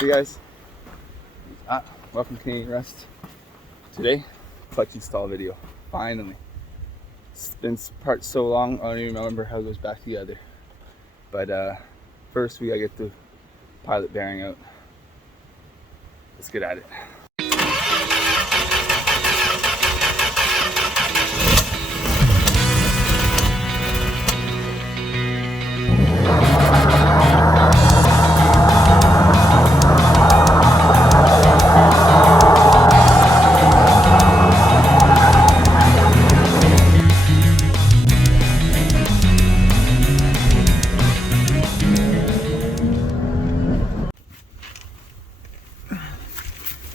Hey guys, welcome to Canadian Rust. Today, clutch install video. Finally. It's been apart so long, I don't even remember how it goes back together. But first we gotta get the pilot bearing out. Let's get at it.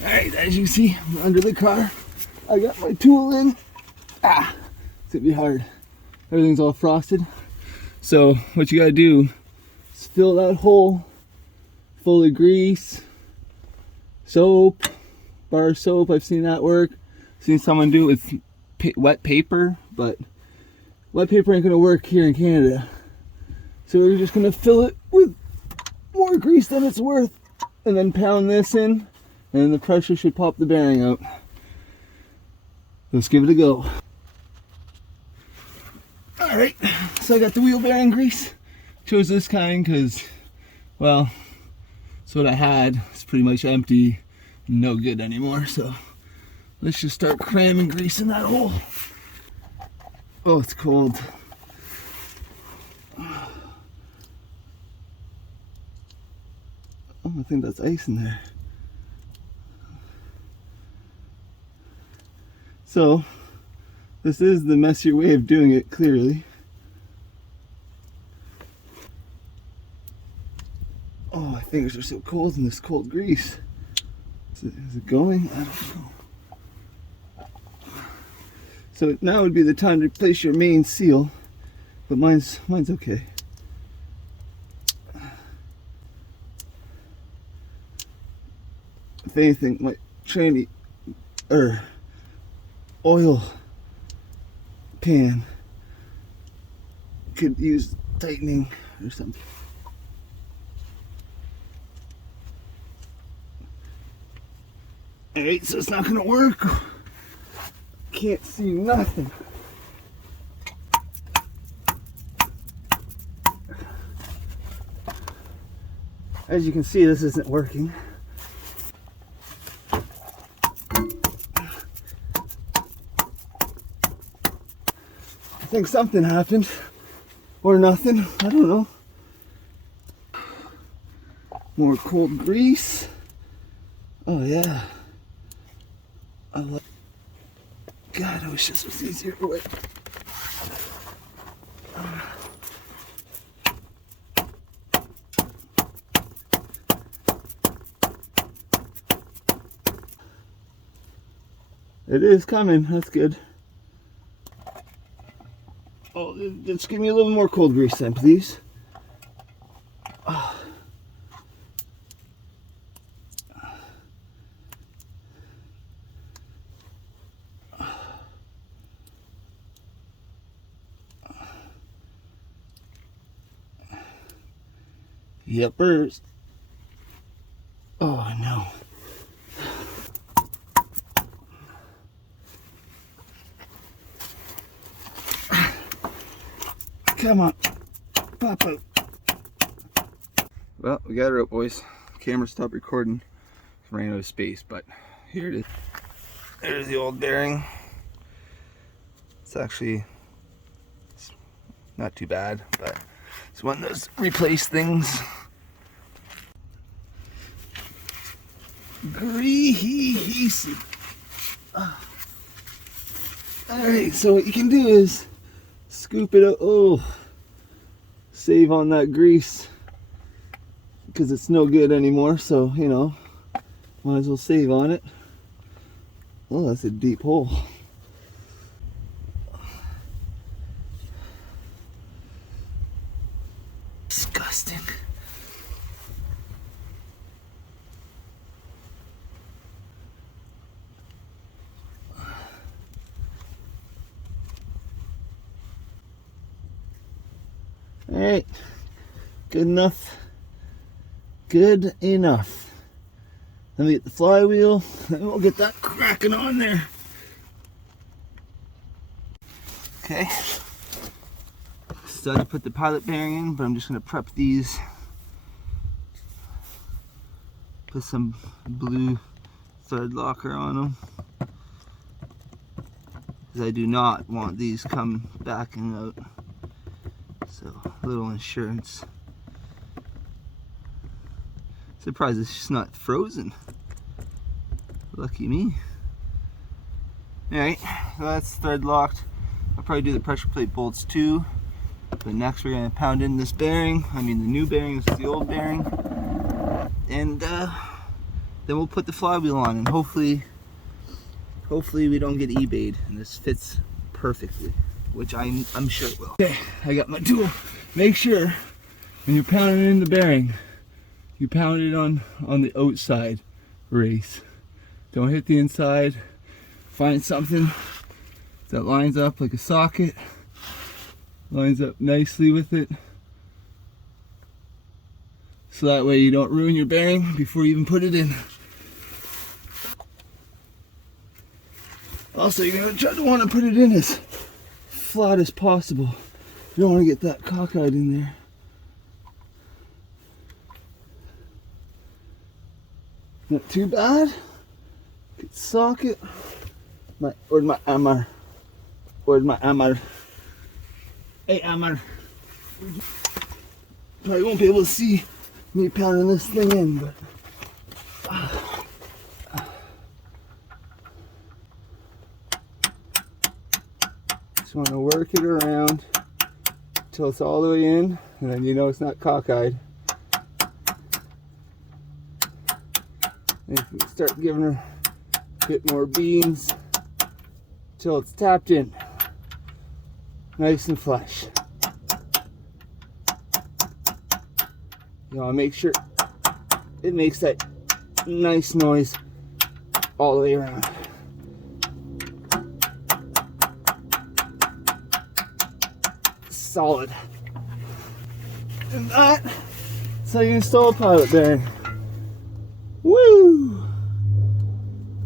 Alright, as you see, I'm under the car. I got my tool in. It's gonna be hard. Everything's all frosted. So what you gotta do is fill that hole full of grease, soap, bar soap. I've seen that work. I've seen someone do it with wet paper, but wet paper ain't gonna work here in Canada. So we're just gonna fill it with more grease than it's worth and then pound this in, and the pressure should pop the bearing out. Let's give it a go. Alright, so I got the wheel bearing grease. Chose this kind because, well, it's what I had. It's pretty much empty, no good anymore. So let's just start cramming grease in that hole. Oh, it's cold. Oh, I think that's ice in there. So, this is the messier way of doing it, clearly. Oh, my fingers are so cold in this cold grease. Is it going? I don't know. So now would be the time to replace your main seal, but mine's okay. If anything, my tranny oil pan could use tightening or something. Alright, so it's not gonna work. Can't see nothing. As you can see, this isn't working. I think something happened, or nothing, I don't know. More cold grease. Oh yeah. God, I wish this was easier to wipe. It is coming, that's good. Oh, just give me a little more cold grease then, please. Yepers. Oh no. Come on, pop out. Well, we got her out, boys. Camera stopped recording. Ran out of space, but here it is. There's the old bearing. It's actually not too bad, but it's one of those replace things. Greasy. Alright, so what you can do is scoop it up. Oh, save on that grease because it's no good anymore, so you know, might as well save on it. Oh, that's a deep hole. Disgusting. All right, good enough. Good enough. Then we get the flywheel, and we'll get that cracking on there. Okay. Still to put the pilot bearing in, but I'm just going to prep these. Put some blue thread locker on them. Because I do not want these come backing out. So, a little insurance. Surprised it's just not frozen. Lucky me. Alright, so that's thread locked. I'll probably do the pressure plate bolts too. But next we're going to pound in this bearing. I mean the new bearing, this is the old bearing. And then we'll put the flywheel on, and hopefully we don't get eBayed and this fits perfectly, which I'm sure it will. Okay, I got my tool. Make sure when you're pounding in the bearing, you pound it on the outside race. Don't hit the inside. Find something that lines up like a socket, lines up nicely with it, so that way you don't ruin your bearing before you even put it in. Also, you're going to want to put it in as flat as possible. You don't want to get that cockeyed in there. Not too bad. Good socket. Where's my hammer? Where's my hammer? Hey, hammer. Probably won't be able to see me pounding this thing in, but just want to work it around until it's all the way in, and then you know it's not cockeyed. And you can start giving her a bit more beans until it's tapped in, nice and flush. You want to make sure it makes that nice noise all the way around. Solid. And that's how you install a pilot bearing. Woo!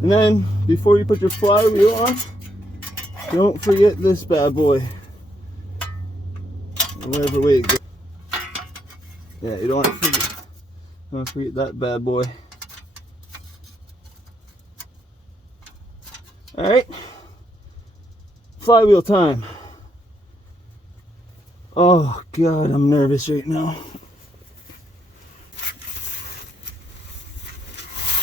And then before you put your flywheel on, don't forget this bad boy. Whatever way it goes. Yeah, you don't want to forget that bad boy. Alright. Flywheel time. Oh God, I'm nervous right now.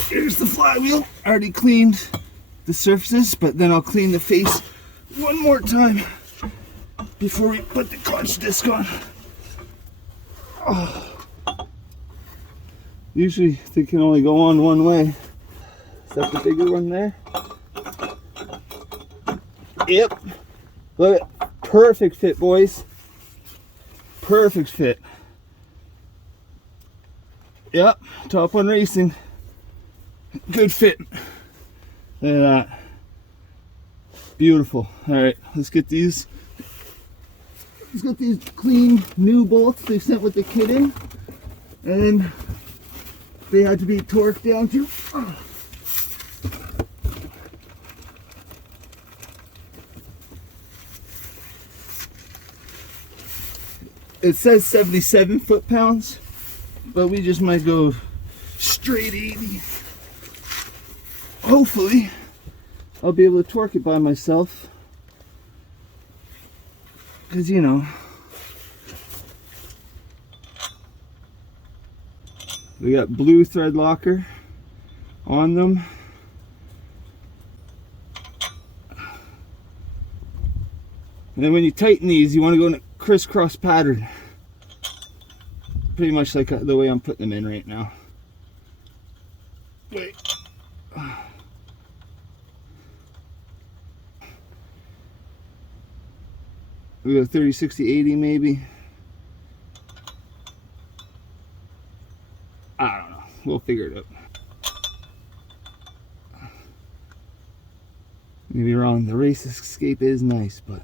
Here's the flywheel. I already cleaned the surfaces, but then I'll clean the face one more time before we put the clutch disc on. Oh. Usually they can only go on one way. Is that the bigger one there? Yep. Look at, perfect fit, boys. Perfect fit. Yep, top one racing. Good fit. Look at that. Beautiful. Alright, let's get these. Let's get these clean new bolts they sent with the kit in. And they had to be torqued down to. It says 77 foot-pounds, but we just might go straight 80. Hopefully, I'll be able to torque it by myself. Because, you know, we got blue thread locker on them. And then when you tighten these, you want to go in a crisscross pattern. Pretty much like the way I'm putting them in right now. Wait. We go 30, 60, 80 maybe. I don't know. We'll figure it out. Maybe wrong. The race escape is nice, but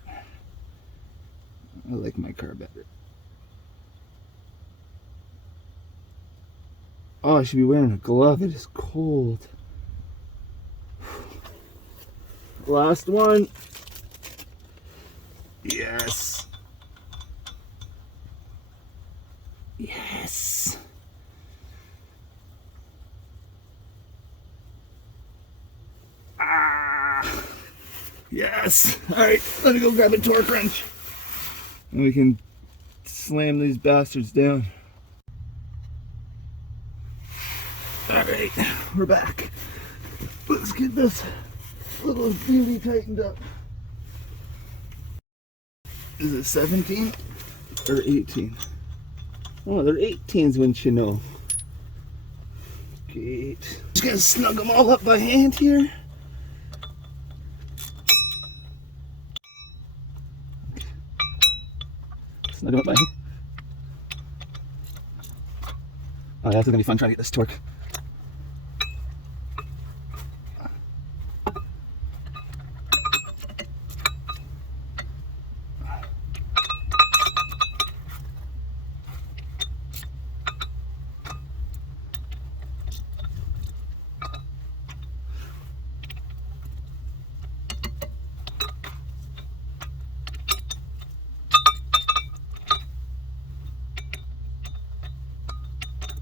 I like my car better. Oh, I should be wearing a glove. It is cold. Last one. Yes. Yes. Ah. Yes. All right, let me go grab a torque wrench. And we can slam these bastards down. All right, we're back. Let's get this little beauty tightened up. Is it 17 or 18? Oh, they're 18s, wouldn't you know? Great. Just gonna snug them all up by hand here. Snug them up by hand. Oh, yeah, this is gonna be fun trying to get this torque.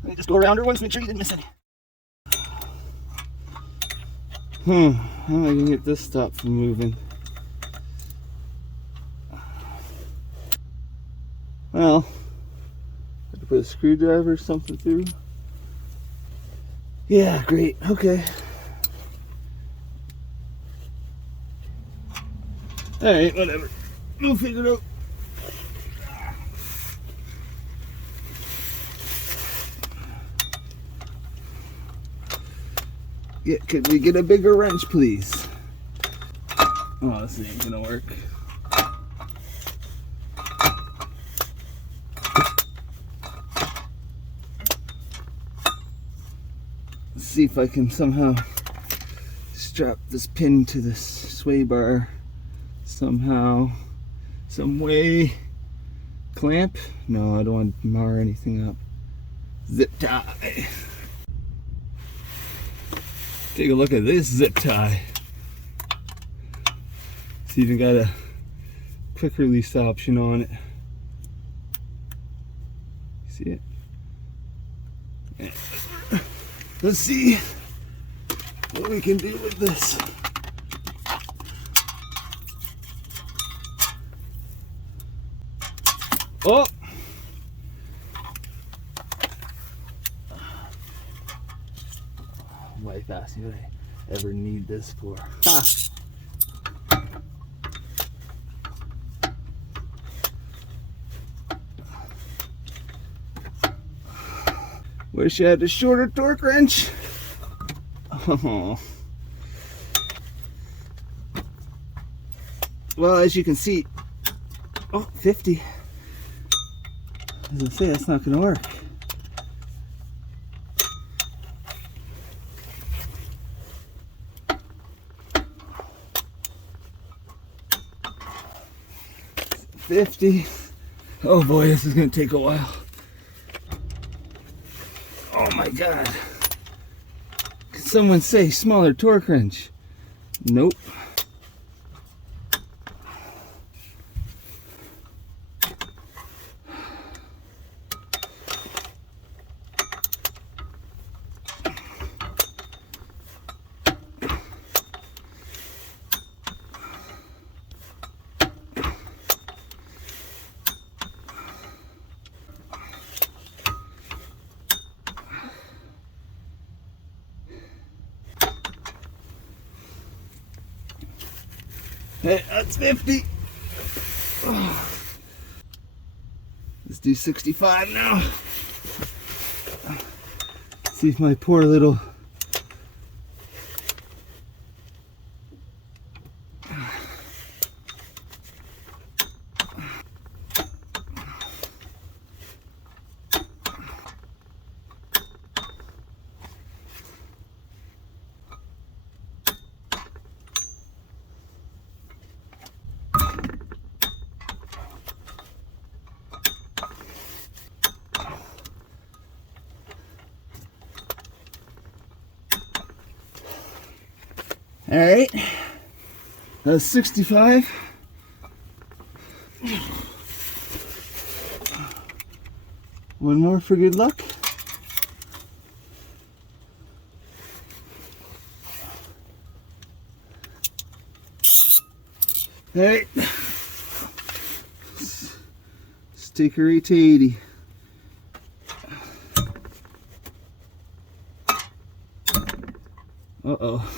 Let me just go around her once, make sure you didn't miss any. How am I gonna get this stop from moving? Well, have to put a screwdriver or something through. Yeah, great, okay. Alright, whatever. We'll figure it out. Yeah, could we get a bigger wrench, please? Oh, this ain't gonna work. Let's see if I can somehow strap this pin to this sway bar somehow, some way. Clamp? No, I don't want to mar anything up. Zip tie. Take a look at this zip tie. It's even got a quick release option on it. See it? Yeah. Let's see what we can do with this. Oh! Wife asked me what I ever need this for. Ha! Wish I had a shorter torque wrench. Oh. Well, as you can see, oh, 50. As I say, that's not going to work. $50. Oh boy, this is going to take a while. Oh my God. Could someone say smaller torque wrench? Nope. Hey, that's 50. Oh. Let's do 65 now. See if my poor little All right, that's 65. One more for good luck. All right, let's take her 8 to 80. Uh-oh.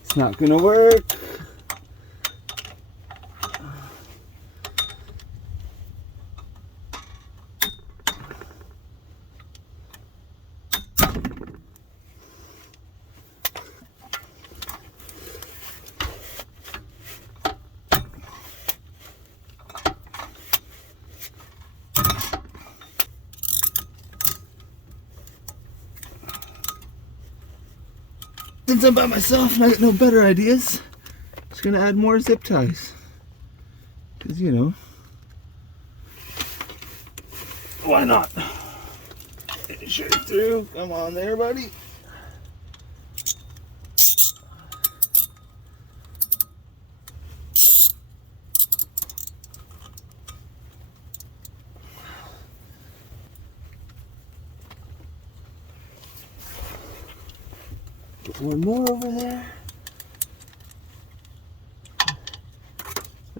It's not gonna work. Since I'm by myself and I got no better ideas, just gonna add more zip ties. Cause you know, why not? Straight through, come on there, buddy. Put one more over there.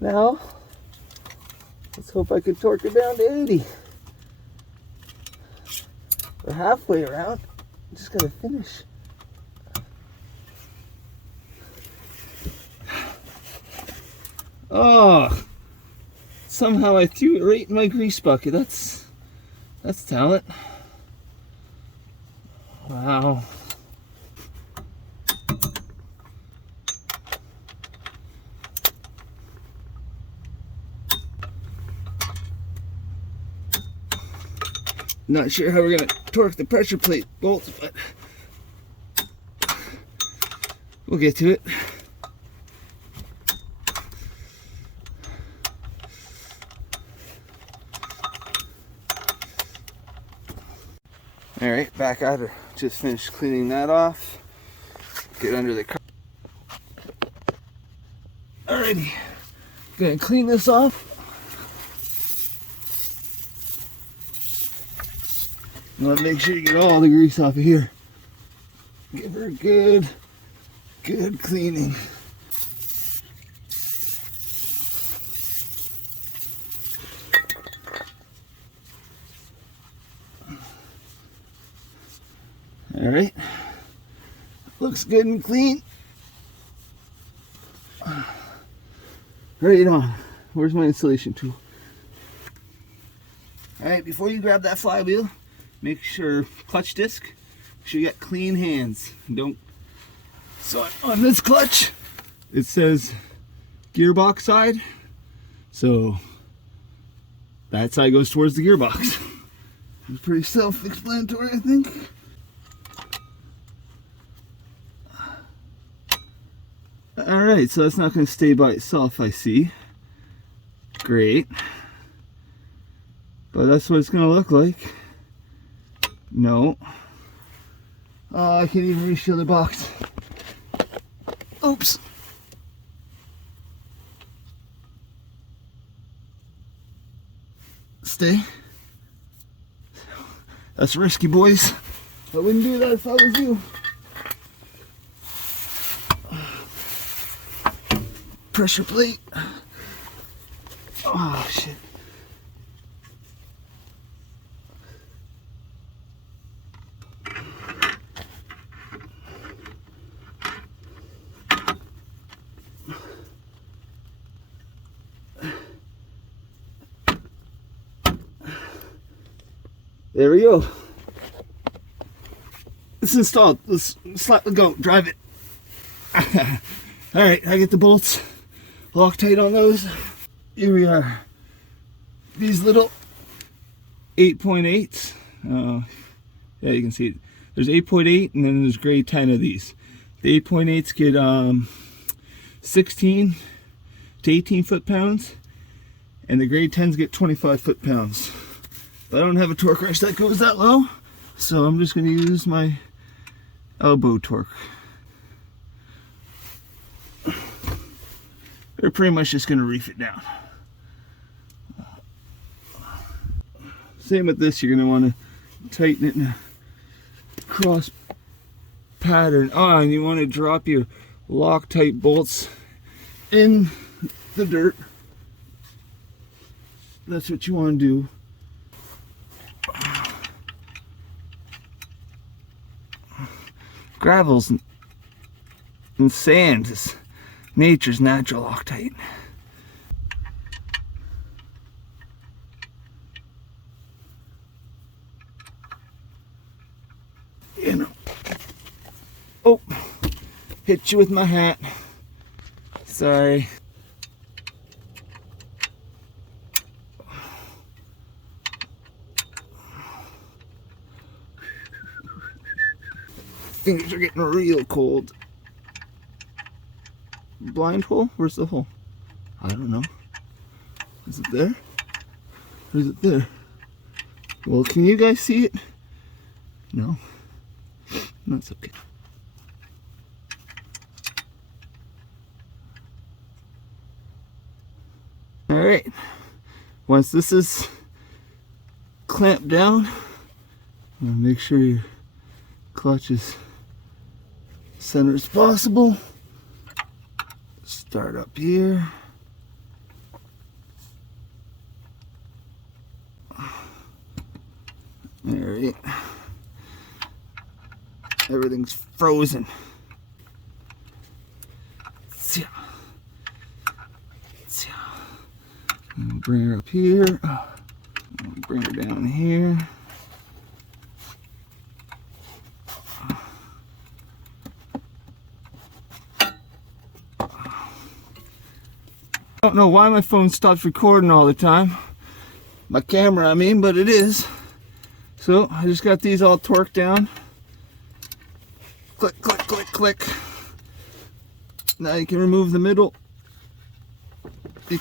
Now, let's hope I can torque it down to 80. We're halfway around. Just gotta finish. Oh, somehow I threw it right in my grease bucket. That's talent. Wow. Not sure how we're gonna torque the pressure plate bolts, but we'll get to it. All right, back at her. Just finished cleaning that off. Get under the car. Alrighty, gonna clean this off. I want to make sure you get all the grease off of here. Give her a good cleaning. All right, looks good and clean. Right on. Where's my installation tool? All right, before you grab that flywheel, make sure clutch disc, make sure you got clean hands. Don't. So on this clutch, it says gearbox side. So that side goes towards the gearbox. It's pretty self-explanatory, I think. All right, so that's not going to stay by itself, I see. Great. But that's what it's going to look like. No. Oh, I can't even reach the other box. Oops. Stay. That's risky, boys. I wouldn't do that if I was you. Pressure plate. Oh, shit. There we go. It's installed. Let's slap the goat. Drive it. All right, I get the bolts. Loctite on those. Here we are. These little 8.8s. Yeah, you can see it. There's 8.8 and then there's grade 10 of these. The 8.8s get 16 to 18 foot-pounds, and the grade 10s get 25 foot-pounds. But I don't have a torque wrench that goes that low, so I'm just going to use my elbow torque. They're pretty much just going to reef it down. Same with this, you're going to want to tighten it in a cross pattern. And you want to drop your Loctite bolts in the dirt. That's what you want to do. Gravels and sand is nature's natural Loctite. You know. Oh, hit you with my hat. Sorry. Fingers are getting real cold. Blind hole? Where's the hole? I don't know. Is it there? Or is it there? Well, can you guys see it? No. That's okay. Alright. Once this is clamped down, make sure your clutch is center as possible. Start up here. Alright. Everything's frozen. Bring her up here. Bring her down here. I don't know why my phone stops recording all the time. My camera, I mean, but it is. So I just got these all torqued down. Click, click, click, click. Now you can remove the middle. You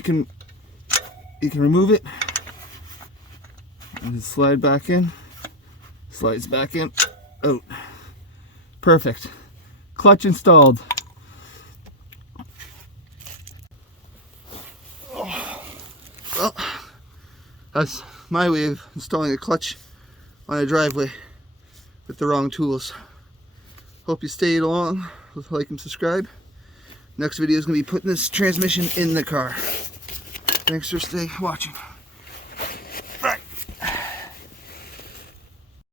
can remove it. And slide back in. Slides back in. Out. Perfect. Clutch installed. Well, that's my way of installing a clutch on a driveway with the wrong tools. Hope you stayed along. Like and subscribe. Next video is going to be putting this transmission in the car. Thanks for watching.